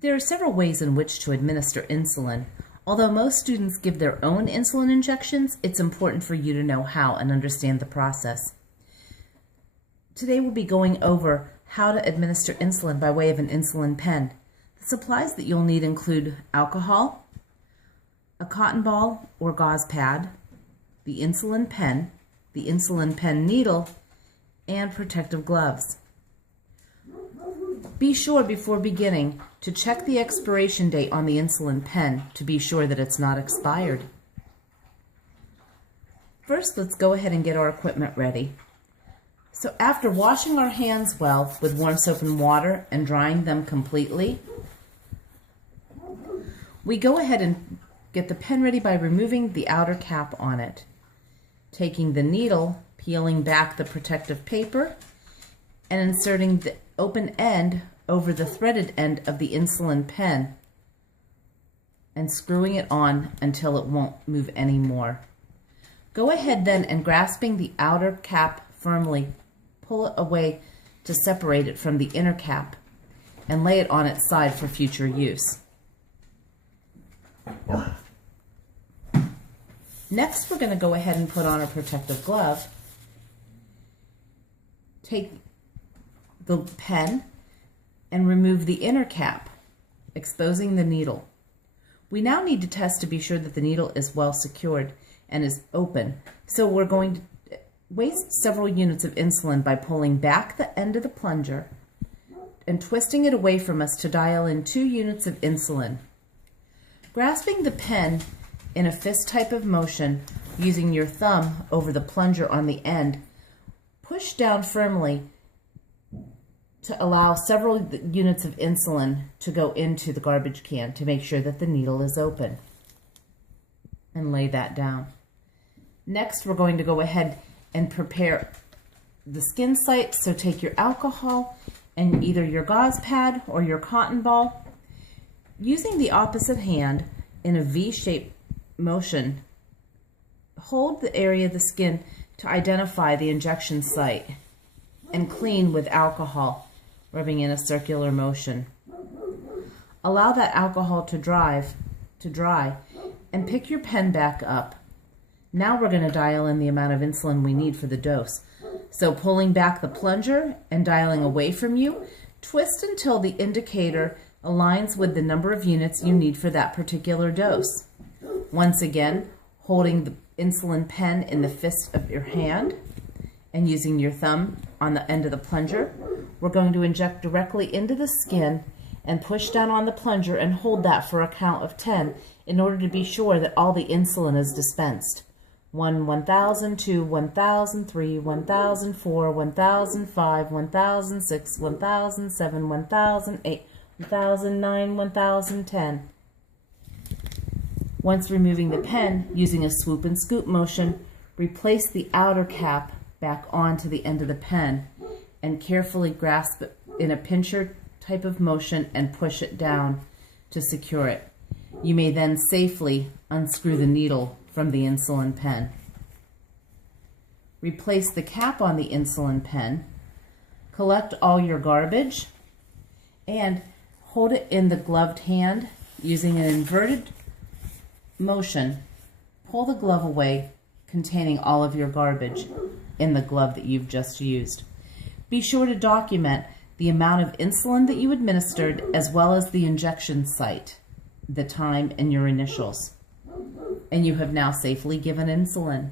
There are several ways in which to administer insulin. Although most students give their own insulin injections, it's important for you to know how and understand the process. Today we'll be going over how to administer insulin by way of an insulin pen. The supplies that you'll need include alcohol, a cotton ball or gauze pad, the insulin pen needle, and protective gloves. Be sure before beginning to check the expiration date on the insulin pen to be sure that it's not expired. First, let's go ahead and get our equipment ready. So after washing our hands well with warm soap and water and drying them completely, we go ahead and get the pen ready by removing the outer cap on it, taking the needle, peeling back the protective paper, and inserting the open end over the threaded end of the insulin pen and screwing it on until it won't move anymore. Go ahead then and grasping the outer cap firmly, pull it away to separate it from the inner cap and lay it on its side for future use. Next, we're going to go ahead and put on a protective glove. Take the pen and remove the inner cap, exposing the needle. We now need to test to be sure that the needle is well secured and is open. So we're going to waste several units of insulin by pulling back the end of the plunger and twisting it away from us to dial in 2 units of insulin. Grasping the pen in a fist type of motion, using your thumb over the plunger on the end, push down firmly to allow several units of insulin to go into the garbage can to make sure that the needle is open. And lay that down. Next, we're going to go ahead and prepare the skin site. So take your alcohol and either your gauze pad or your cotton ball. Using the opposite hand in a V-shaped motion, hold the area of the skin to identify the injection site and clean with alcohol, rubbing in a circular motion. Allow that alcohol to dry and pick your pen back up. Now we're going to dial in the amount of insulin we need for the dose. So pulling back the plunger and dialing away from you, twist until the indicator aligns with the number of units you need for that particular dose. Once again, holding the insulin pen in the fist of your hand and using your thumb on the end of the plunger, we're going to inject directly into the skin and push down on the plunger and hold that for a count of 10 in order to be sure that all the insulin is dispensed. 1, 1000, 2, 1000, 3, 1004, 1005, 1006, 1007, 1008, 1009, 1010. Once removing the pen, using a swoop and scoop motion, replace the outer cap back onto the end of the pen and carefully grasp it in a pincher type of motion and push it down to secure it. You may then safely unscrew the needle from the insulin pen. Replace the cap on the insulin pen, collect all your garbage, and hold it in the gloved hand using an inverted motion. Pull the glove away containing all of your garbage in the glove that you've just used. Be sure to document the amount of insulin that you administered as well as the injection site, the time, and your initials. And you have now safely given insulin.